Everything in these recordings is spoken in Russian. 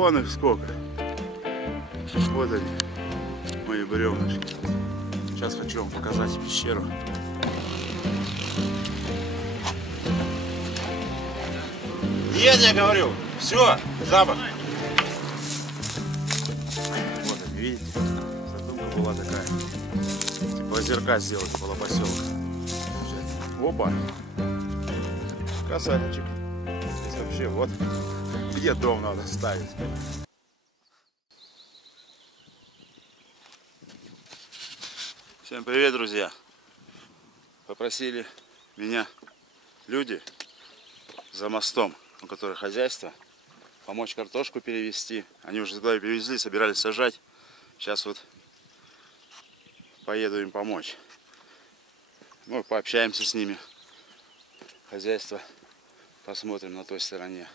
Вон их сколько. Вот они, мои бревнышки. Сейчас хочу вам показать пещеру. Нет, я говорю, все, запах. Вот они, видите, задумка была такая. Типа озерка сделать, была поселка. Опа, красавчик. Здесь вообще вот где дом надо ставить. Всем привет, друзья! Попросили меня люди за мостом, у которых хозяйство, помочь картошку перевезти. Они уже туда перевезли, собирались сажать. Сейчас вот поеду им помочь. Ну, пообщаемся с ними. Хозяйство посмотрим на той стороне.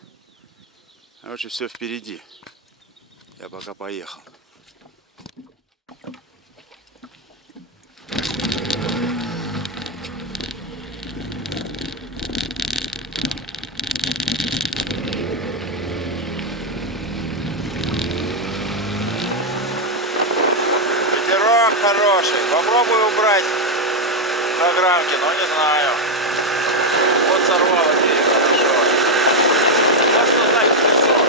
Короче, все впереди. Я пока поехал. Ветерок хороший. Попробую убрать программки, но не знаю. Вот сорвало дерево, хорошо. Вот что значит песок.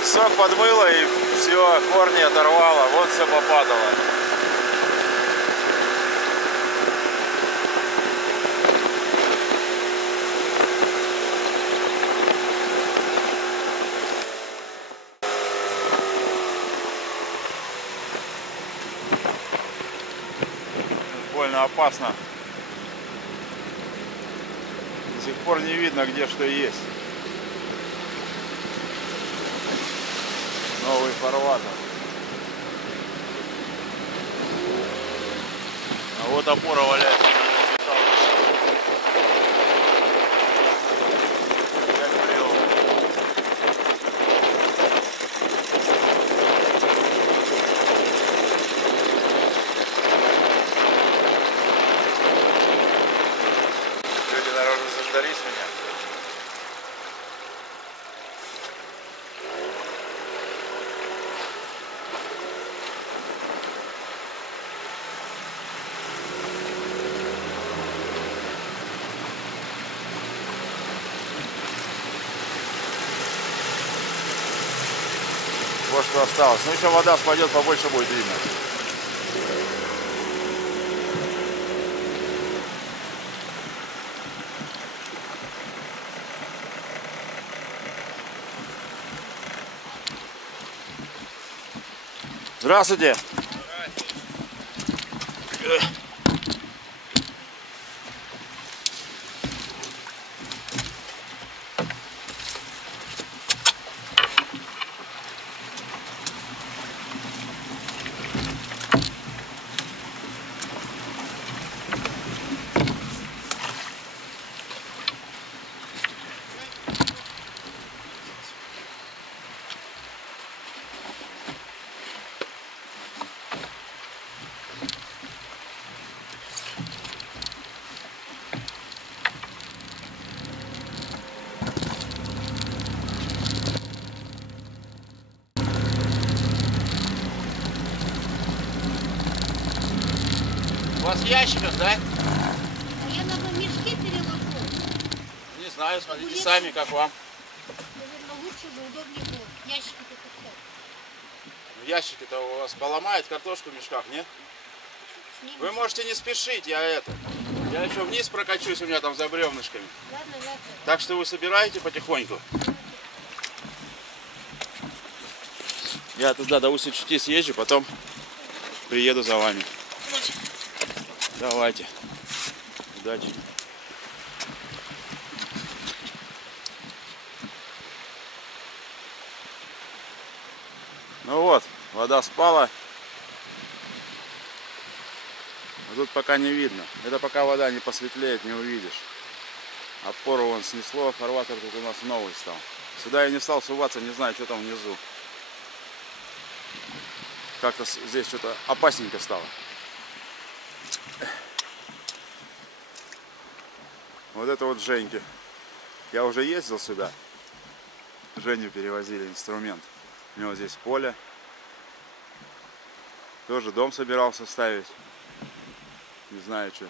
Песок подмыло и все, корни оторвало. Вот все попадало. Больно опасно. До сих пор не видно, где что есть. Новый фарватер. А вот опора валяется. Люди, наверное, заждались меня. Вот что осталось. Ну еще вода спадет, побольше будет видно. Здравствуйте. У вас ящиков, да? Я на мешке переложу. Не знаю, смотрите сами, как вам. Наверное, лучше бы, удобнее было. Ящики-то пускай. Ящики-то у вас поломает картошку в мешках, нет? Вы можете не спешить, я еще вниз прокачусь, у меня там за бревнышками. Ладно, ладно. Так что вы собираете потихоньку. Я туда до Усть-Чути съезжу, потом приеду за вами. Давайте. Удачи. Ну вот, вода спала. А тут пока не видно. Это пока вода не посветлеет, не увидишь. Опору вон снесло, фарватер тут у нас новый стал. Сюда я не стал суваться, не знаю, что там внизу. Как-то здесь что-то опасненько стало. Вот это вот Женьки. Я уже ездил сюда. Женю перевозили инструмент. У него здесь поле. Тоже дом собирался ставить. Не знаю, что.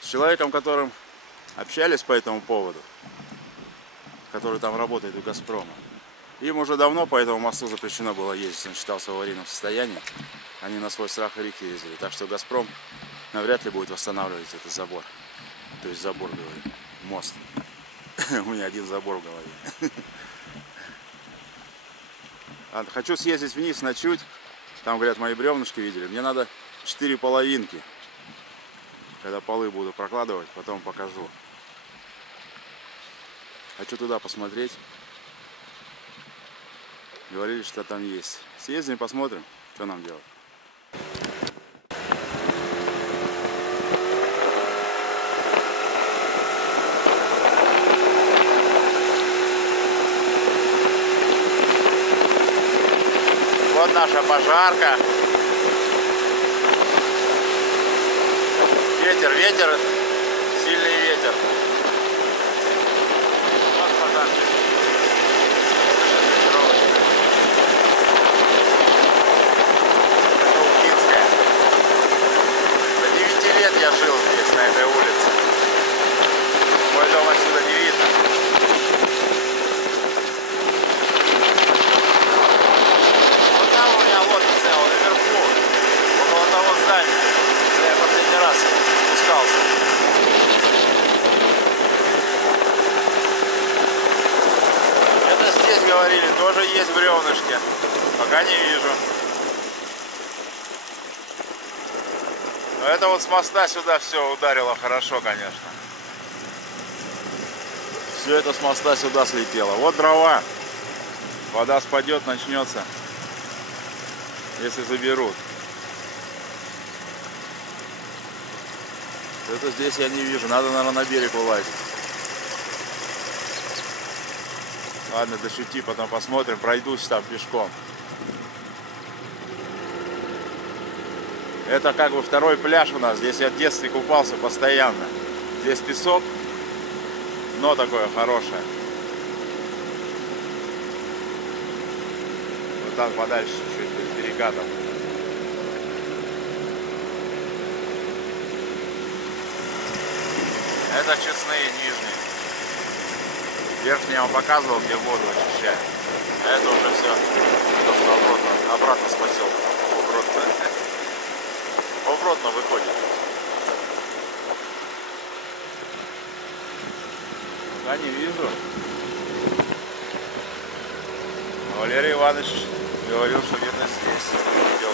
С человеком, которым общались по этому поводу, который там работает у Газпрома. Им уже давно по этому мосту запрещено было ездить. Он считался в аварийном состоянии. Они на свой страх и риск ездили. Так что Газпром навряд ли будет восстанавливать этот забор. То есть забор, говорю, мост. У меня один забор в голове. Хочу съездить вниз на чуть. Там, говорят, мои бревнышки видели. Мне надо 4 половинки. Когда полы буду прокладывать, потом покажу. Хочу туда посмотреть. Говорили, что там есть. Съездим, посмотрим, что нам делать. Вот наша пожарка. Ветер, сильный ветер. Вот пожарка. Это Укинская. До 9 лет я жил здесь, на этой улице. Мой дом отсюда не видно. Вот там у меня лодка стояла, наверху, около того здания, где я последний раз спускался. Это здесь, говорили, тоже есть бревнышки. Пока не вижу. Но это вот с моста сюда все ударило хорошо, конечно. Все это с моста сюда слетело. Вот дрова. Вода спадет, начнется. Если заберут. Это здесь я не вижу. Надо, наверное, на берег вылазить. Ладно, дошути, потом посмотрим. Пройдусь там пешком. Это как бы второй пляж у нас. Здесь я в детстве купался постоянно. Здесь песок. Дно такое хорошее. Вот там подальше чуть-чуть без берега там. Это честные нижние. Верхний я вам показывал, где воду очищают. А это уже все обратно с поселка. Обратно выходит. Пока не вижу. Валерий Иванович говорил, что где-то здесь. Видел.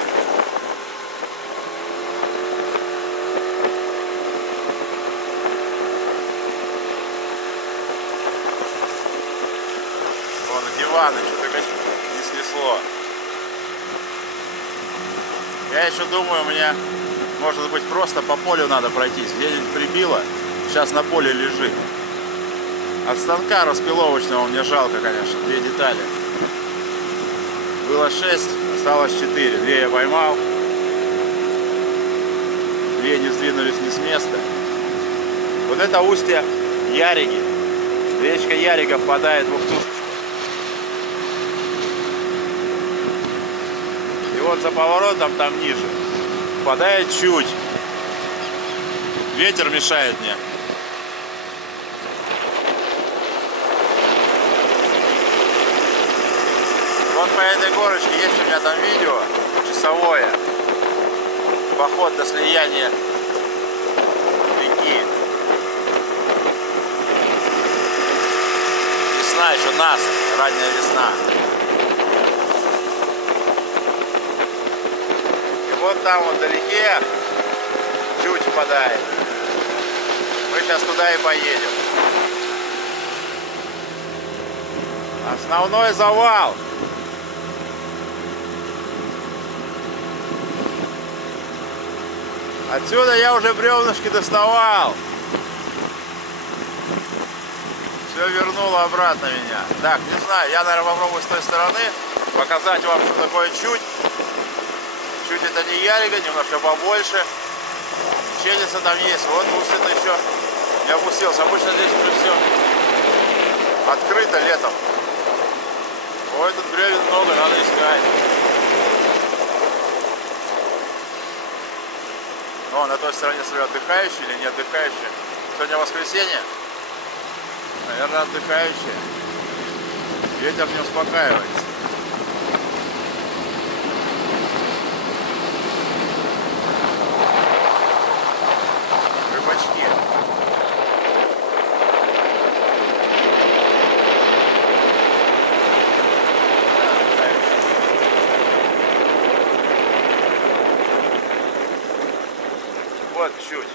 Вон диваны, что-то не снесло. Я еще думаю, мне, может быть, просто по полю надо пройтись. Где-нибудь прибило, сейчас на поле лежит. От станка распиловочного мне жалко, конечно, 2 детали. Было 6, осталось 4. 2 я поймал. 2 не сдвинулись ни с места. Вот это устье Яриги. Речка Ярига впадает в Ухтушку. И вот за поворотом там ниже впадает чуть. Ветер мешает мне. Вот по этой горочке есть у меня там видео часовое. Поход до слияния реки. Весна еще нас, ранняя весна. И вот там вот вдалеке чуть впадает. Мы сейчас туда и поедем. Основной завал. Отсюда я уже бревнышки доставал. Все вернуло обратно меня. Так, не знаю, я, наверное, попробую с той стороны показать вам, что такое чуть. Чуть это не Ярига, немножко побольше. Теченица там есть. Вот устье-то еще не опустился. Обычно здесь уже все открыто летом. Ой, тут бревен много, надо искать. О, на той стороне смотрю, отдыхающие или не отдыхающие. Сегодня воскресенье. Наверное, отдыхающие. Ветер не успокаивается. Рыбачки. Вот чуть.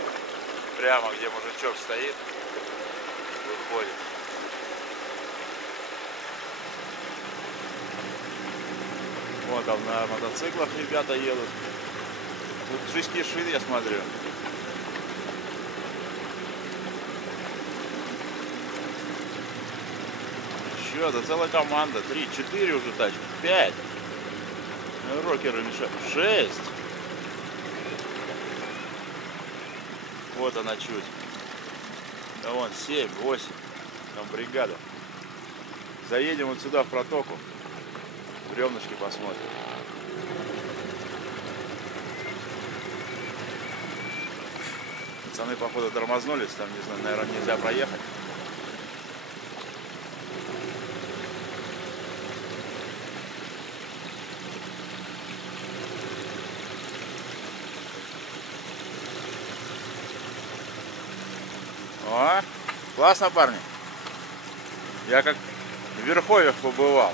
Прямо где мужичок стоит. Выходит. Вот там на мотоциклах ребята едут. Тут жизнь кишит, я смотрю. Еще, да целая команда. 3, 4 уже тачки. 5. Рокеры мешают. 6. Вот она чуть. Да вон 7, 8. Там бригада. Заедем вот сюда в протоку. Бревнышки посмотрим. Пацаны, походу, тормознулись. Там, не знаю, наверное, нельзя проехать. О, классно, парни. Я как в Верховьях побывал.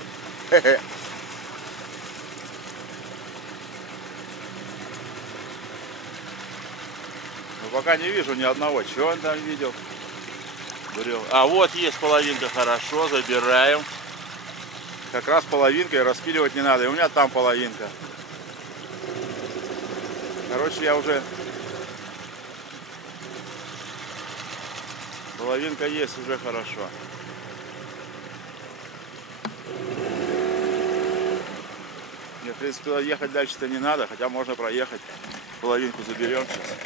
Но пока не вижу ни одного. Чего он там видел? А вот есть половинка, хорошо, забираем. Как раз половинкой распиливать не надо. И у меня там половинка. Короче, я уже... Половинка есть, уже хорошо. Мне, в принципе, ехать дальше-то не надо, хотя можно проехать. Половинку заберем сейчас.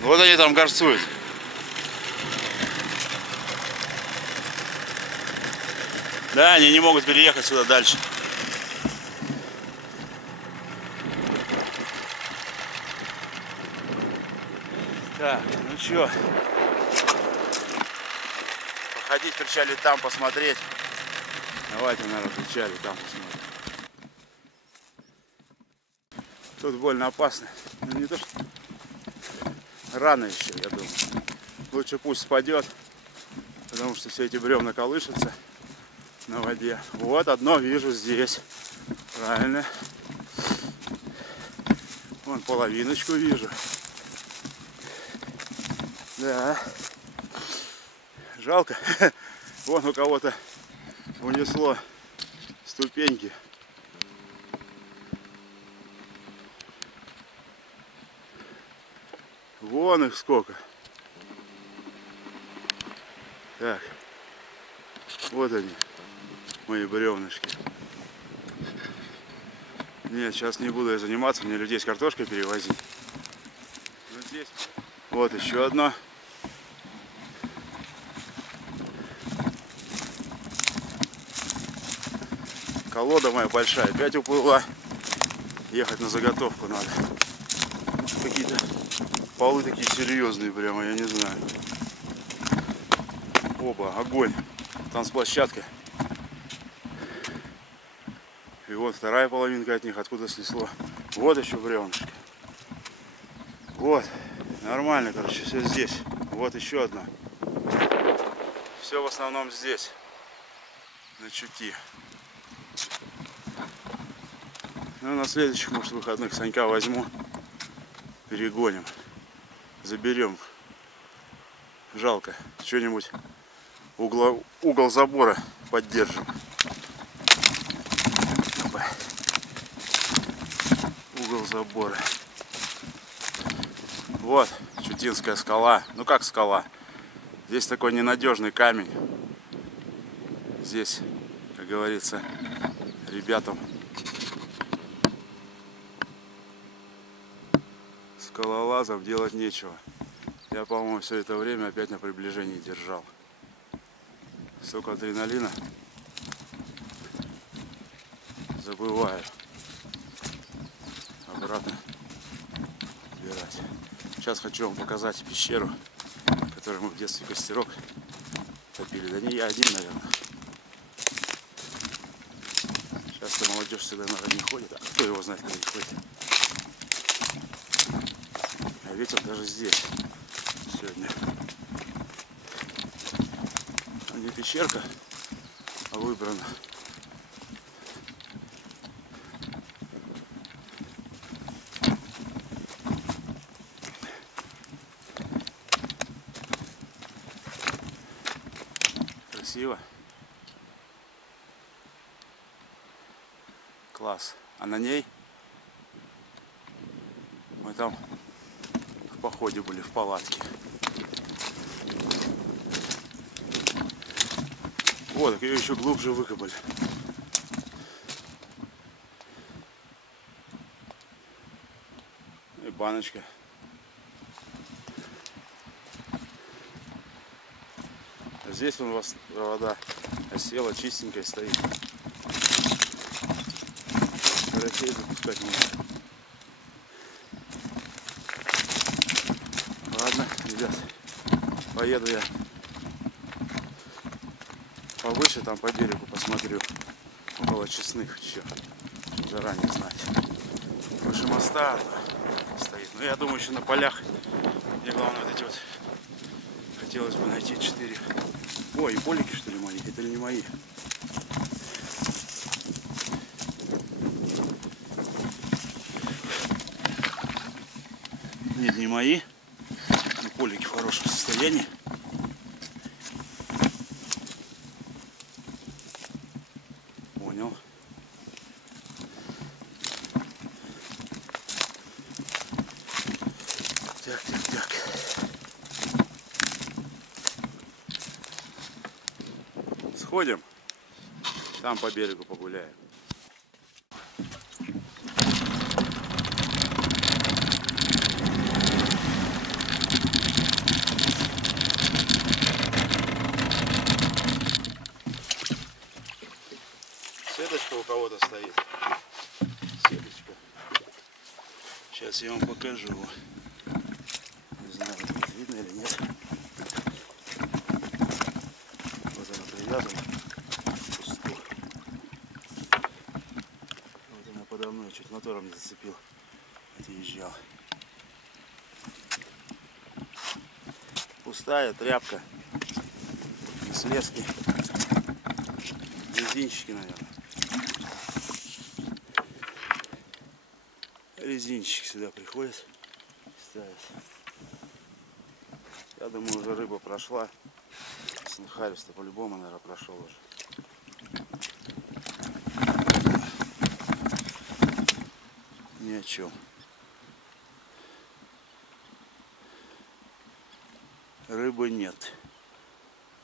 Вот они там горцуют. Да, они не могут переехать сюда дальше. Так, ну чё, походить, кричали там, посмотреть. Давайте, наверное, кричали там посмотрим. Тут больно опасно. Ну, не то, что рано еще, я думаю. Лучше пусть спадет, потому что все эти бревна колышутся на воде. Вот одно вижу здесь. Правильно. Вон половиночку вижу. Да. Жалко. Вон у кого-то унесло ступеньки. Вон их сколько. Так. Вот они, мои бревнышки. Нет, сейчас не буду я заниматься, мне людей с картошкой перевозить. Вот здесь. Вот еще одно. Колода моя большая, опять уплыла. Ехать на заготовку надо. Какие-то полы такие серьезные прямо, я не знаю. Опа, огонь. Танцплощадка. И вот вторая половинка от них откуда снесло. Вот еще бревнышко. Вот. Нормально, короче, все здесь. Вот еще одна. Все в основном здесь. На чути. Ну, на следующих, может, выходных Санька возьму. Перегоним. Заберем. Жалко. Что-нибудь угол забора поддержим. Опа. Угол забора. Вот Чутинская скала. Ну как скала? Здесь такой ненадежный камень. Здесь, как говорится, ребятам скалолазов делать нечего. Я, по-моему, все это время опять на приближении держал. Столько адреналина. Забываю обратно убирать. Сейчас хочу вам показать пещеру, в которой мы в детстве костерок топили. Да не я один, наверное. Сейчас-то молодежь сюда, наверное, не ходит. А кто его знает, кто не ходит. А ветер даже здесь сегодня. Не пещерка, а выбрана. Красиво. Класс. А на ней мы там в походе были, в палатке. Вот, так ее еще глубже выкопали. И баночка. А здесь у вас вода осела, чистенькая стоит. Карасей запускать можно. Ладно, ребят, поеду я повыше, там по берегу посмотрю, около Честных еще, чтобы заранее знать. Выше моста стоит. Но я думаю, еще на полях. Мне главное вот эти вот, хотелось бы найти 4. Ой, и полики, что ли, мои? Это ли не мои? Нет, не мои. Но полики в хорошем состоянии. Понял. Так. Сходим. Там по берегу погуляем. Сеточка у кого-то стоит. Сеточка. Сейчас я вам покажу. Не знаю, видно или нет. Вот она привязана к кусту. Вот она подо мной, чуть мотором не зацепил. Отъезжал. Пустая тряпка. Без лески. Резинчики, наверное. Резинчик сюда приходит, ставит. Я думаю, уже рыба прошла. Снахариста по-любому, наверное, прошел уже. Ни о чем. Рыбы нет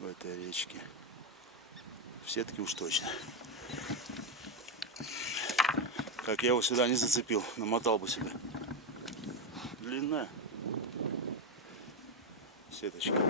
в этой речке. В сетке уж точно. Как я его сюда не зацепил, намотал бы себе. Длинная сеточка.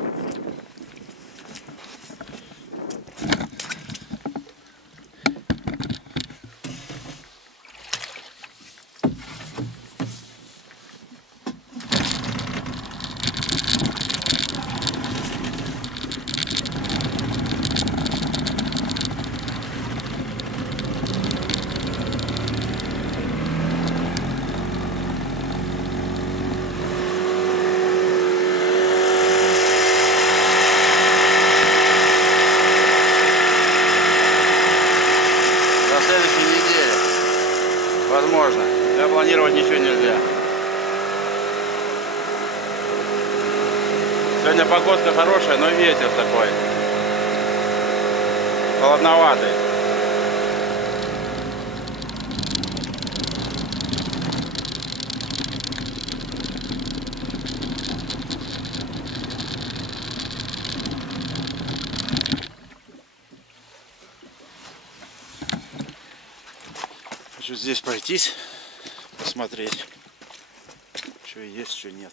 Возможно. Да, планировать ничего нельзя. Сегодня погодка хорошая, но ветер такой. Холодноватый. Хочу здесь пройтись, посмотреть, что есть, что нет.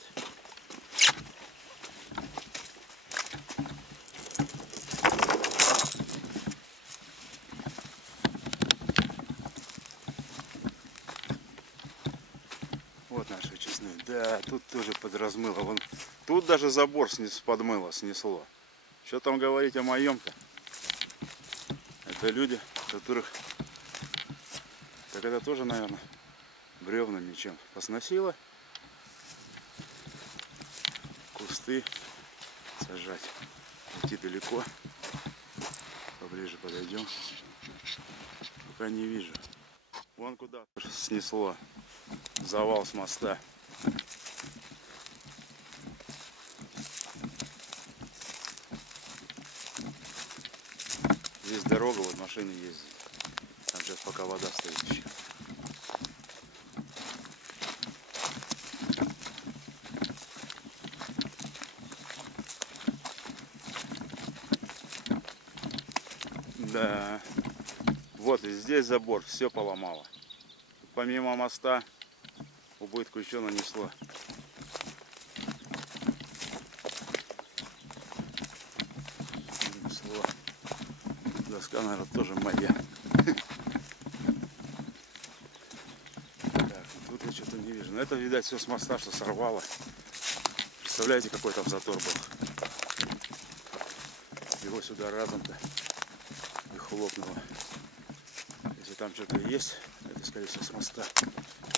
Вот наши честные. Да, тут тоже подразмыло. Вон, тут даже забор подмыло, снесло. Что там говорить о моем-то? Это люди, которых... Так это тоже, наверное, бревнами чем посносило. Кусты сажать. Идти далеко. Поближе подойдем. Пока не вижу. Вон куда снесло. Завал с моста. Здесь дорога, вот машины ездят. Там сейчас пока вода стоит еще. Да. Вот и здесь забор, все поломало. Помимо моста убытку еще нанесло. Доска, наверное, тоже моя. Так, тут я что-то не вижу. Но это, видать, все с моста, что сорвало. Представляете, какой там затор был? Его сюда разом-то и хлопнуло. Если там что-то есть, это, скорее всего, с моста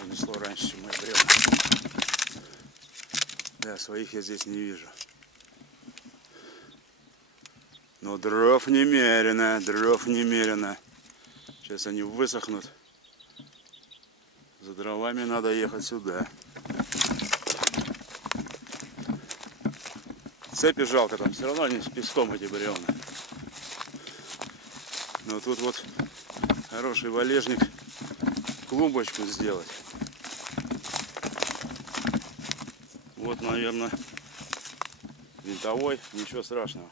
унесло раньше, чем мои бревна. Да, своих я здесь не вижу. Но дров немерено, дров немерено. Сейчас они высохнут. За дровами надо ехать сюда. Цепи жалко, там все равно они с песком, эти бревна. Но тут вот хороший валежник, клумбочку сделать. Вот, наверное, винтовой, ничего страшного.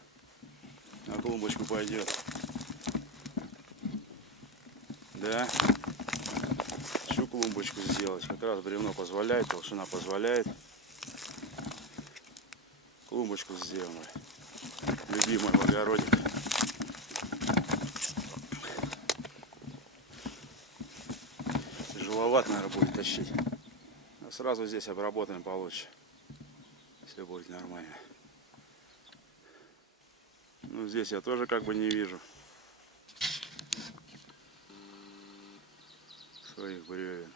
На клумбочку пойдет. Да. Хочу клумбочку сделать. Как раз бревно позволяет, толщина позволяет. Клумбочку сделаем. Любимый в огороде. Тяжеловато, наверное, будет тащить. Но сразу здесь обработаем получше. Все будет нормально. Ну, здесь я тоже как бы не вижу своих бревен.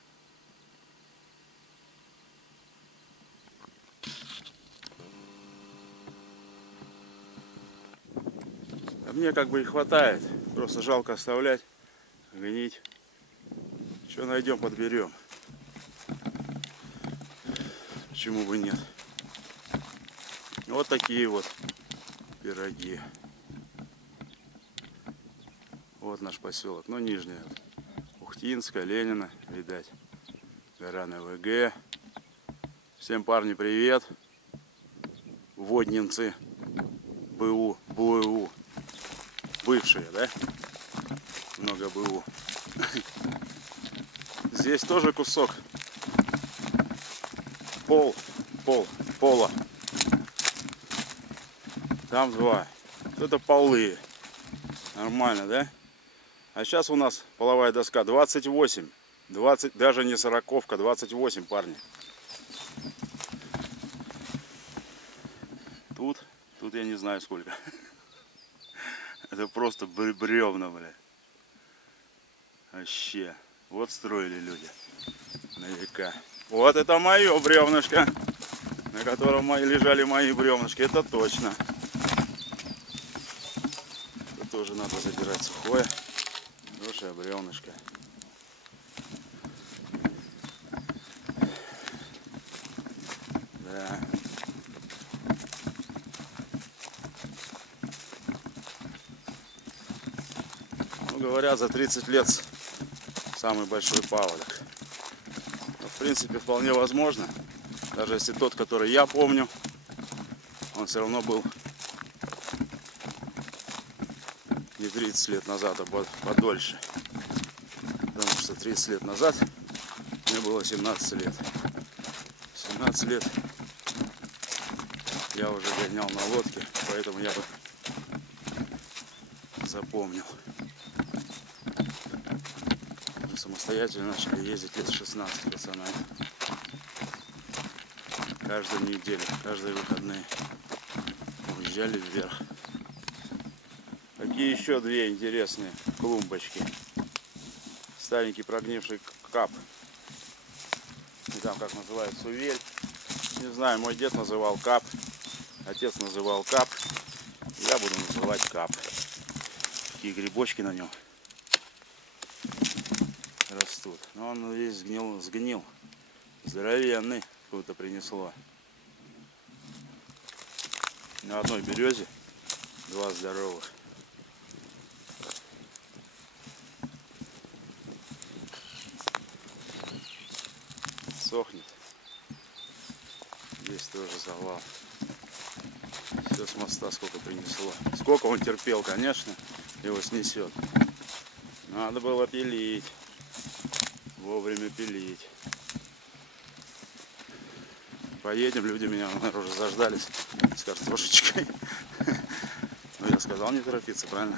А мне как бы и хватает. Просто жалко оставлять, гнить. Что найдем, подберем. Почему бы нет? Вот такие вот пироги. Вот наш поселок. Ну, Нижняя. Ухтинская, Ленина, видать. Гора НВГ. Всем, парни, привет. Воднинцы. БУ. Бывшие, да? Много БУ. Здесь тоже кусок пола. Там 2. Это полы. Нормально, да? А сейчас у нас половая доска 28. 20, даже не 40-ка, 28, парни. Тут я не знаю сколько. Это просто бревна, бля. Вообще. Вот строили люди на века. Вот это мое бревнышко, на котором лежали мои бревнышки. Это точно. Это тоже надо забирать сухое. Хорошее бревнышко. Да. Ну, говорят, за 30 лет самый большой паводок. Но, в принципе, вполне возможно. Даже если тот, который я помню, он все равно был не 30 лет назад, а подольше. Потому что 30 лет назад мне было 17 лет. 17 лет я уже гонял на лодке, поэтому я бы запомнил. Уже самостоятельно начали ездить лет 16 пацанами. Каждую неделю, каждые выходные уезжали вверх. Какие еще две интересные клумбочки. Старенький прогнивший кап. Не знаю, как называется, сувель. Не знаю, мой дед называл кап. Отец называл кап. Я буду называть кап. Такие грибочки на нем растут. Но он весь сгнил. Здоровенный. Какое-то принесло. На одной березе 2 здоровых. Сохнет. Здесь тоже завал. Все с моста сколько принесло. Сколько он терпел, конечно, его снесет. Надо было пилить. Вовремя пилить. Поедем, люди меня, наверное, уже заждались с картошечкой. Но я сказал не торопиться, правильно?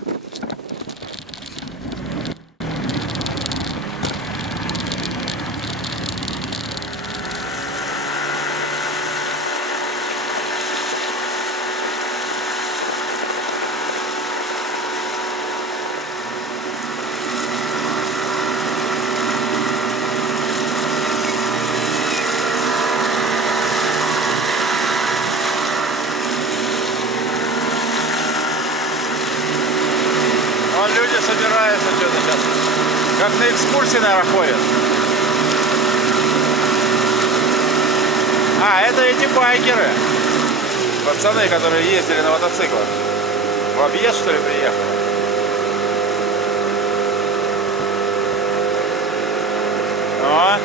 Люди собираются что-то сейчас. Как на экскурсии, наверное, ходят. А, это эти байкеры. Пацаны, которые ездили на мотоциклах. В объезд, что ли, приехали? О!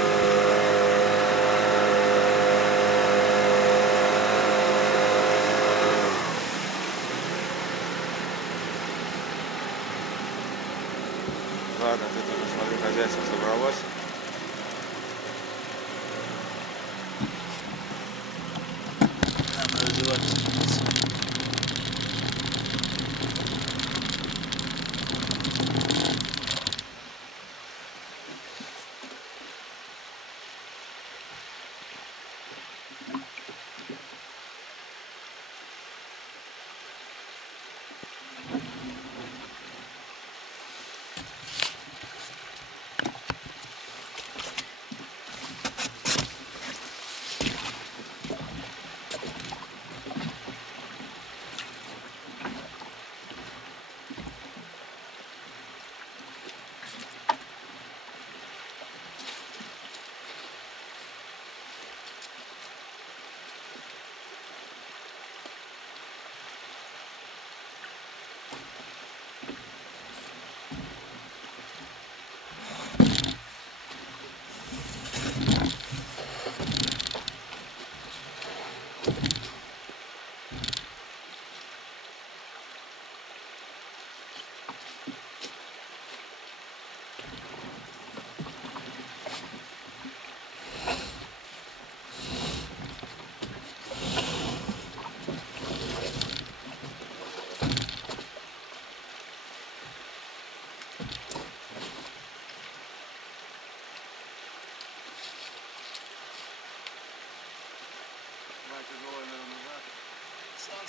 Ладно, тут уже, смотрю, хозяйство собралось. Надо раздеваться.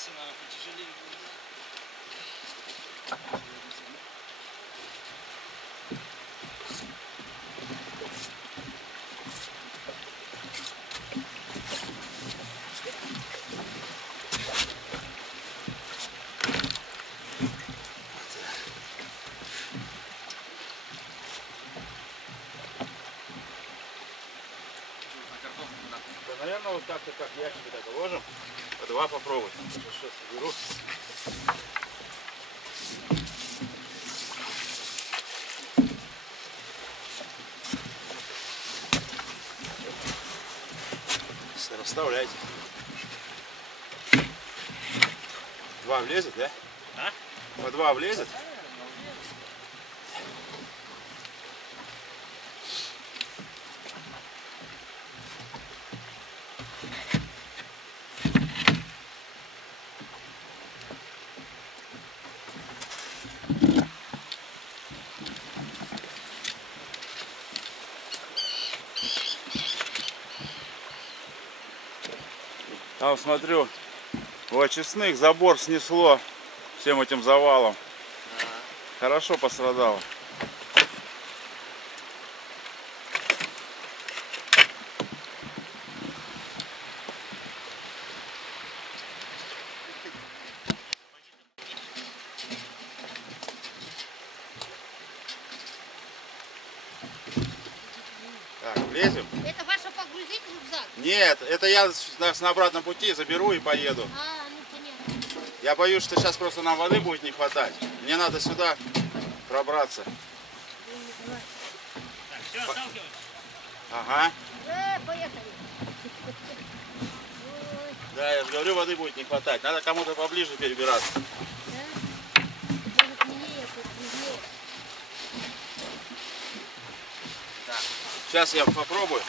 Дальше надо потяжелее будет. Да, наверное, вот так-то как ящики так ложим. По два попробуй. Сейчас соберу. Расставляйте. Два влезет, да? А? По два влезет? Там смотрю, у очистных забор снесло всем этим завалом. Хорошо пострадало. Так, влезем? Это ваше погрузить в рюкзак? Нет, это я на обратном пути заберу и поеду. А, ну понятно. Я боюсь, что сейчас просто нам воды будет не хватать. Мне надо сюда пробраться. Так, все, сталкиваемся. Ага. Поехали. Ой, Да, я же говорю, воды будет не хватать. Надо кому-то поближе перебираться. да? Может мне это труднее. Сейчас я попробую.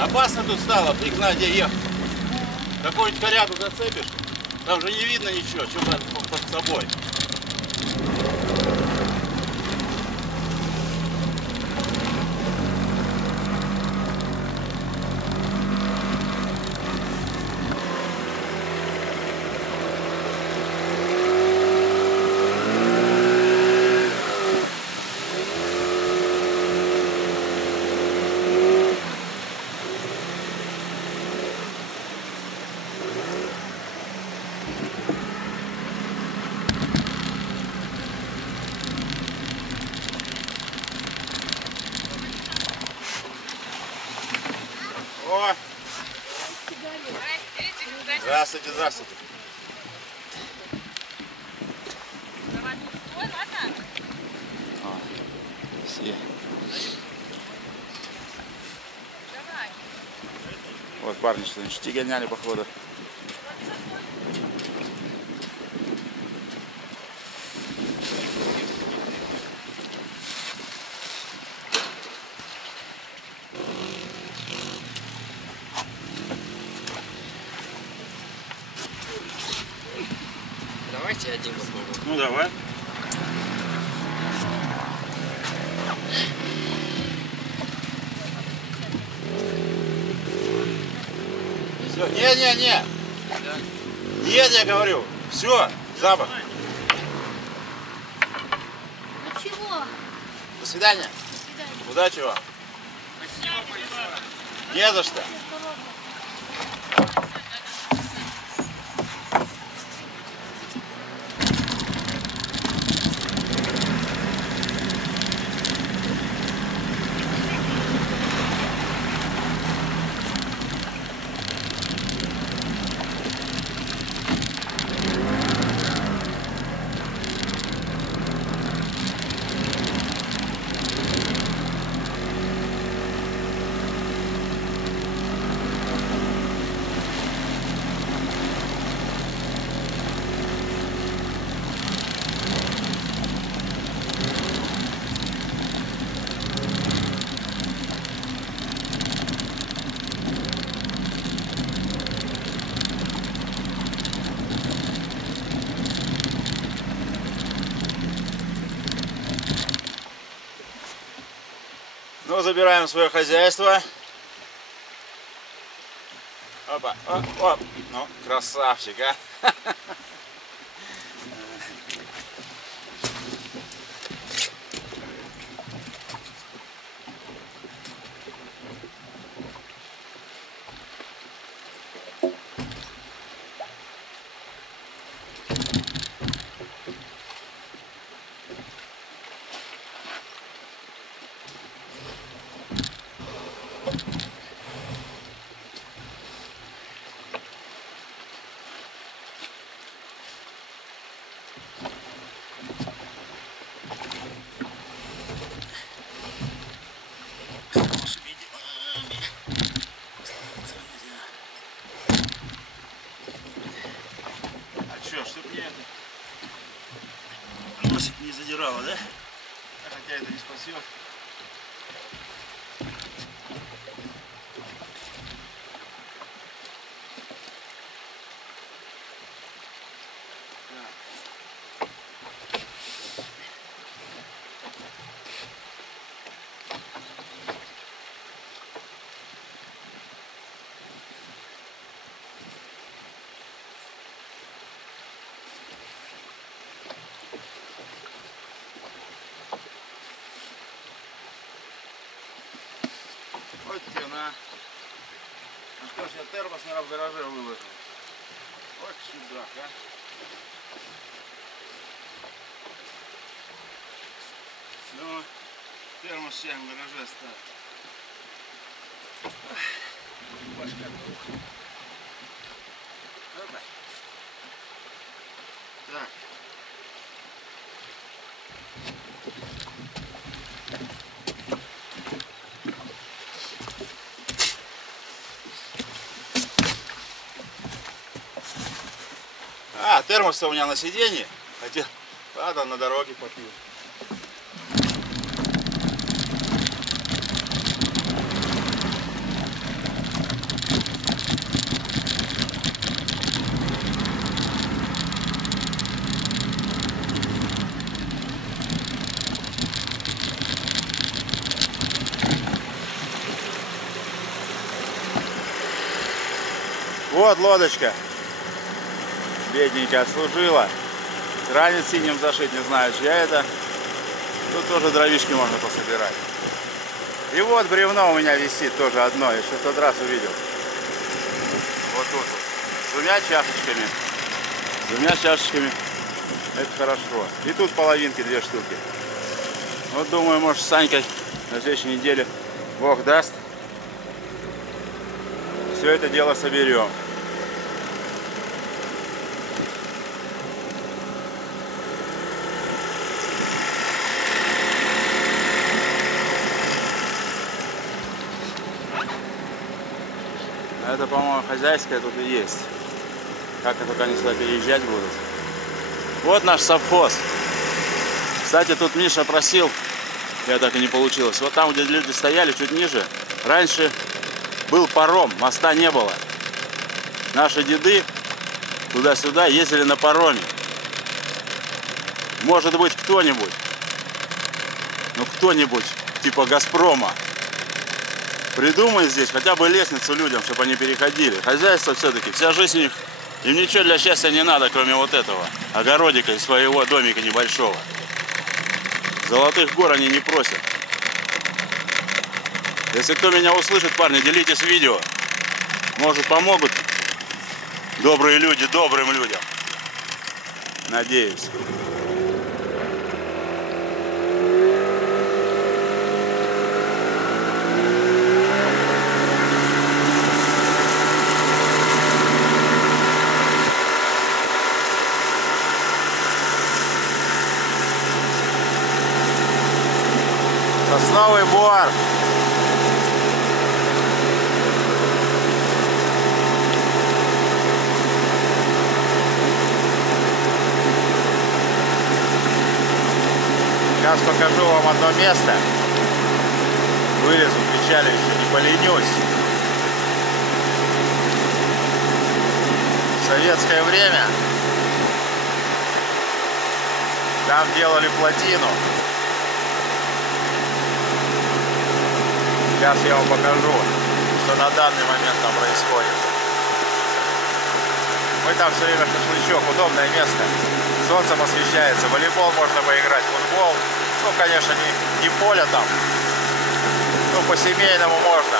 Опасно тут стало, фиг знает где ехать. Какую-нибудь корягу зацепишь, там же не видно ничего, что под собой. О! Здравствуйте, здравствуйте. Все. Вот парни что-нибудь штигоняли, походу. Давайте один попробуем. Ну давай. Все, не. Да. Нет, я говорю. Все, запах. Ну чего? До свидания. До свидания. Удачи вам. Спасибо большое. Не за что. Здорово. Ну, забираем свое хозяйство. Опа, оп, оп. Ну, красавчик, а. Чтоб мне это носик не задирало, да? Хотя это не спасет. Вот стена. Ну что ж, я термос, наверное, в гараже выложил. Вот чудак, а. Ну, термос всем в гараже ставь. Башка дух. Опа. Так. А, термос-то у меня на сиденье, хотя ладно, на дороге попил. Вот лодочка. Бедненькая отслужила. Ранец синим зашить, не знаю, чья это. Тут тоже дровишки можно пособирать. И вот бревно у меня висит тоже одно. Я еще в тот раз увидел. Вот тут вот. С двумя чашечками. С двумя чашечками. Это хорошо. И тут половинки 2 штуки. Вот думаю, может, с Санькой на следующей неделе, Бог даст, все это дело соберем. Это, по-моему, хозяйская тут и есть. Как только они сюда переезжать будут. Вот наш совхоз. Кстати, тут Миша просил, я так и не получилось. Вот там, где люди стояли, чуть ниже, раньше был паром, моста не было. Наши деды туда-сюда ездили на пароме. Может быть, кто-нибудь, ну кто-нибудь, типа Газпрома, придумает здесь хотя бы лестницу людям, чтобы они переходили. Хозяйство все-таки, вся жизнь у них, им ничего для счастья не надо, кроме вот этого огородика и своего домика небольшого. Золотых гор они не просят. Если кто меня услышит, парни, делитесь видео. Может, помогут добрые люди добрым людям. Надеюсь. Сосновый бор. Сейчас покажу вам одно место. Вылезу, кричали, еще не поленюсь. В советское время там делали плотину. Сейчас я вам покажу, что на данный момент там происходит. Мы там все время шашлычок, удобное место. Солнцем освещается, волейбол можно поиграть, футбол. Ну, конечно, не поле там. Ну, по-семейному можно.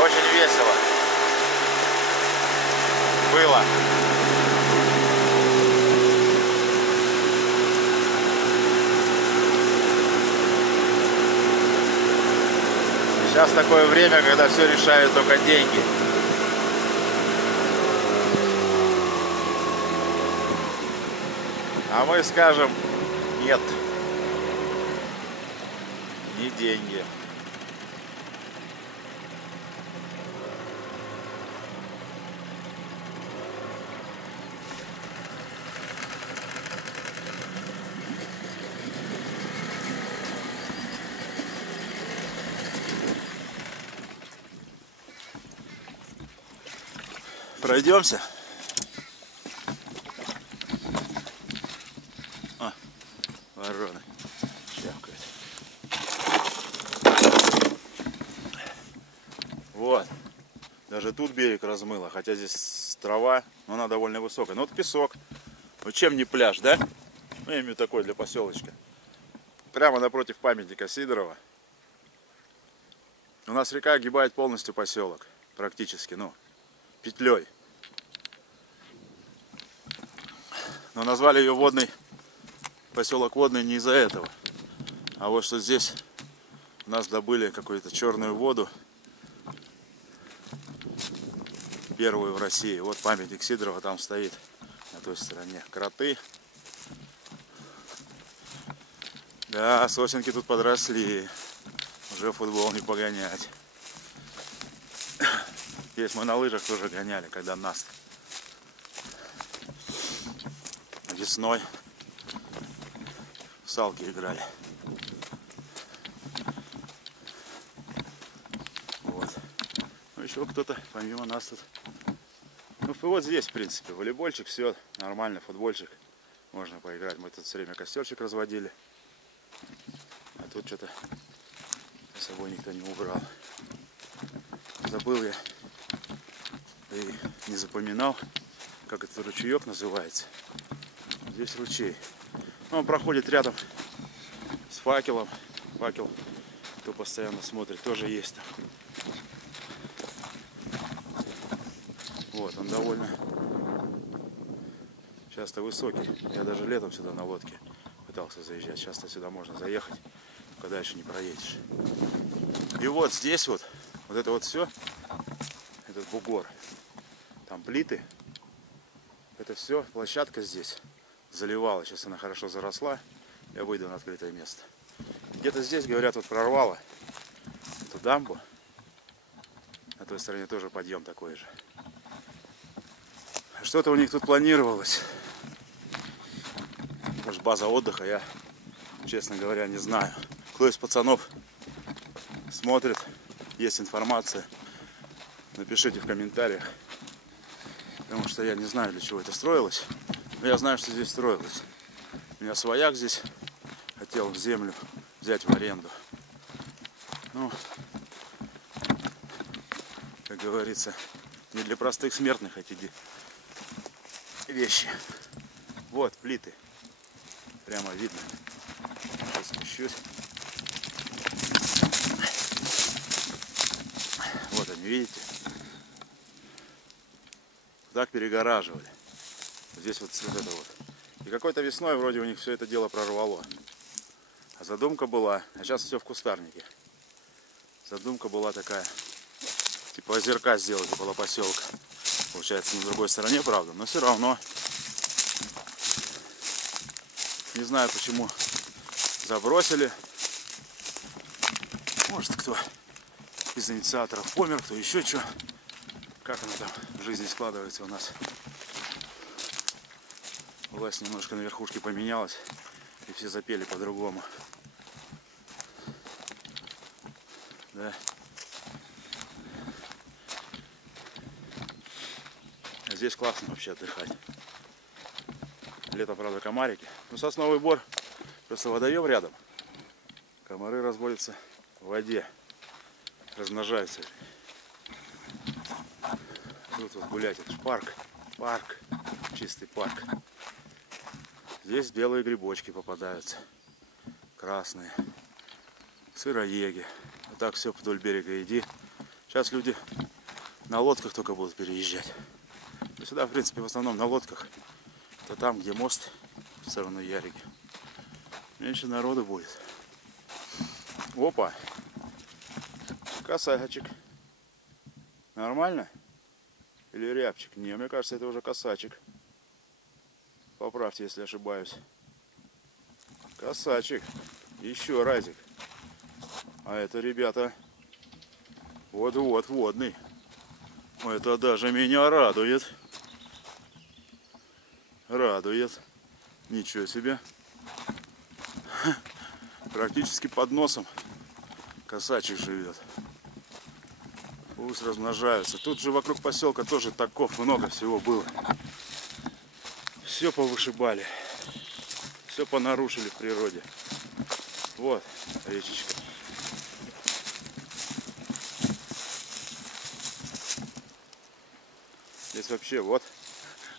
Очень весело. Было. Сейчас такое время, когда все решают только деньги. А мы скажем, нет, не деньги. Пройдемся. Вороны чавкают. Вот. Даже тут берег размыло, хотя здесь трава, но она довольно высокая. Ну вот песок. Ну чем не пляж, да? Ну я имею такой для поселочка. Прямо напротив памятника Сидорова. У нас река огибает полностью поселок. Практически, ну, петлей. Но назвали ее водный, поселок Водный не из-за этого. А вот что здесь у нас добыли какую-то черную воду. Первую в России. Вот памятник Сидорова там стоит на той стороне. Кроты. Да, сосенки тут подросли. Уже футбол не погонять. Здесь мы на лыжах тоже гоняли, когда нас весной в салки играли. Вот. Ну еще кто-то помимо нас тут. Ну вот здесь в принципе волейбольчик, все нормально, футбольчик. Можно поиграть. Мы тут все время костерчик разводили. А тут что-то с собой никто не убрал. Забыл я. Да и не запоминал, как этот ручеек называется. Здесь ручей. Он проходит рядом с факелом. Факел, кто постоянно смотрит, тоже есть там. Вот, он довольно часто высокий. Я даже летом сюда на лодке пытался заезжать. Часто сюда можно заехать, когда еще не проедешь. И вот здесь вот это вот все, этот бугор. Там плиты. Это все, площадка здесь заливала. Сейчас она хорошо заросла. Я выйду на открытое место. Где-то здесь, говорят, вот прорвало эту дамбу. На той стороне тоже подъем такой же. Что-то у них тут планировалось. Может, база отдыха, я, честно говоря, не знаю. Кто из пацанов смотрит, есть информация, напишите в комментариях. Потому что я не знаю, для чего это строилось. Но я знаю, что здесь строилось. У меня свояк здесь хотел землю взять в аренду. Ну, как говорится, не для простых смертных эти вещи. Вот плиты. Прямо видно. Сейчас спущусь. Вот они, видите? Так перегораживали. Здесь вот это вот. И какой-то весной вроде у них все это дело прорвало. А задумка была, а сейчас все в кустарнике. Задумка была такая, типа озерка сделать около поселка. Получается на другой стороне, правда, но все равно. Не знаю, почему забросили. Может, кто из инициаторов помер, кто еще что. Как оно там в жизни складывается у нас. Власть немножко на верхушке поменялась, и все запели по-другому. Да. А здесь классно вообще отдыхать. Летом, правда, комарики. Ну, сосновый бор, просто водоем рядом. Комары разводятся в воде. размножаются. Тут вот гулять, это же парк. Парк. Чистый парк. Здесь белые грибочки попадаются. Красные. Сыроеги. Вот так все вдоль берега иди. Сейчас люди на лодках только будут переезжать. Сюда, в принципе, в основном на лодках. То там, где мост, в сторону Яриги, меньше народу будет. Опа! Косачек. Нормально? Или рябчик? Не, мне кажется, это уже косачек. Поправьте, если ошибаюсь. Косачек. Еще разик. А это, ребята, вот-вот водный. Это даже меня радует. Радует. Ничего себе. Практически под носом косачек живет. Пусть размножаются. Тут же вокруг поселка тоже таков много всего было. Все повышибали. Все понарушили в природе. Вот речечка. Здесь вообще вот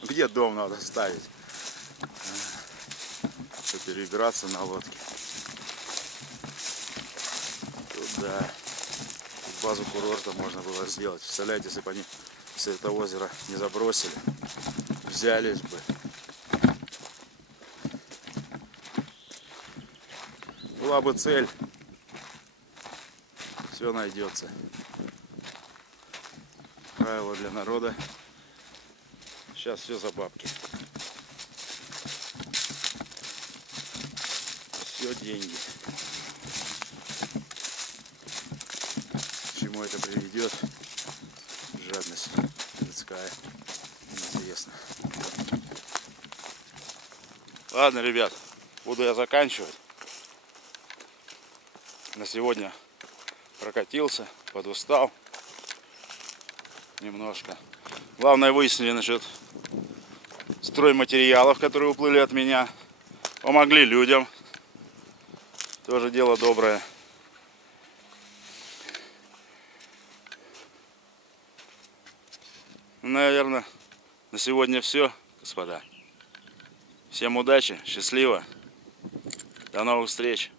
где дом надо ставить, чтобы перебираться на лодке. Туда. Базу курорта можно было сделать. Представляете, если бы они все это озеро не забросили, взялись бы. Была бы цель. Все найдется. Правила для народа. Сейчас все за бабки. Все деньги. К чему это приведет? Жадность людская. Неизвестно. Ладно, ребят, буду я заканчивать. На сегодня прокатился, подустал немножко. Главное, выяснили насчет стройматериалов, которые уплыли от меня. Помогли людям. Тоже дело доброе. Наверное, на сегодня все, господа. Всем удачи, счастливо. До новых встреч.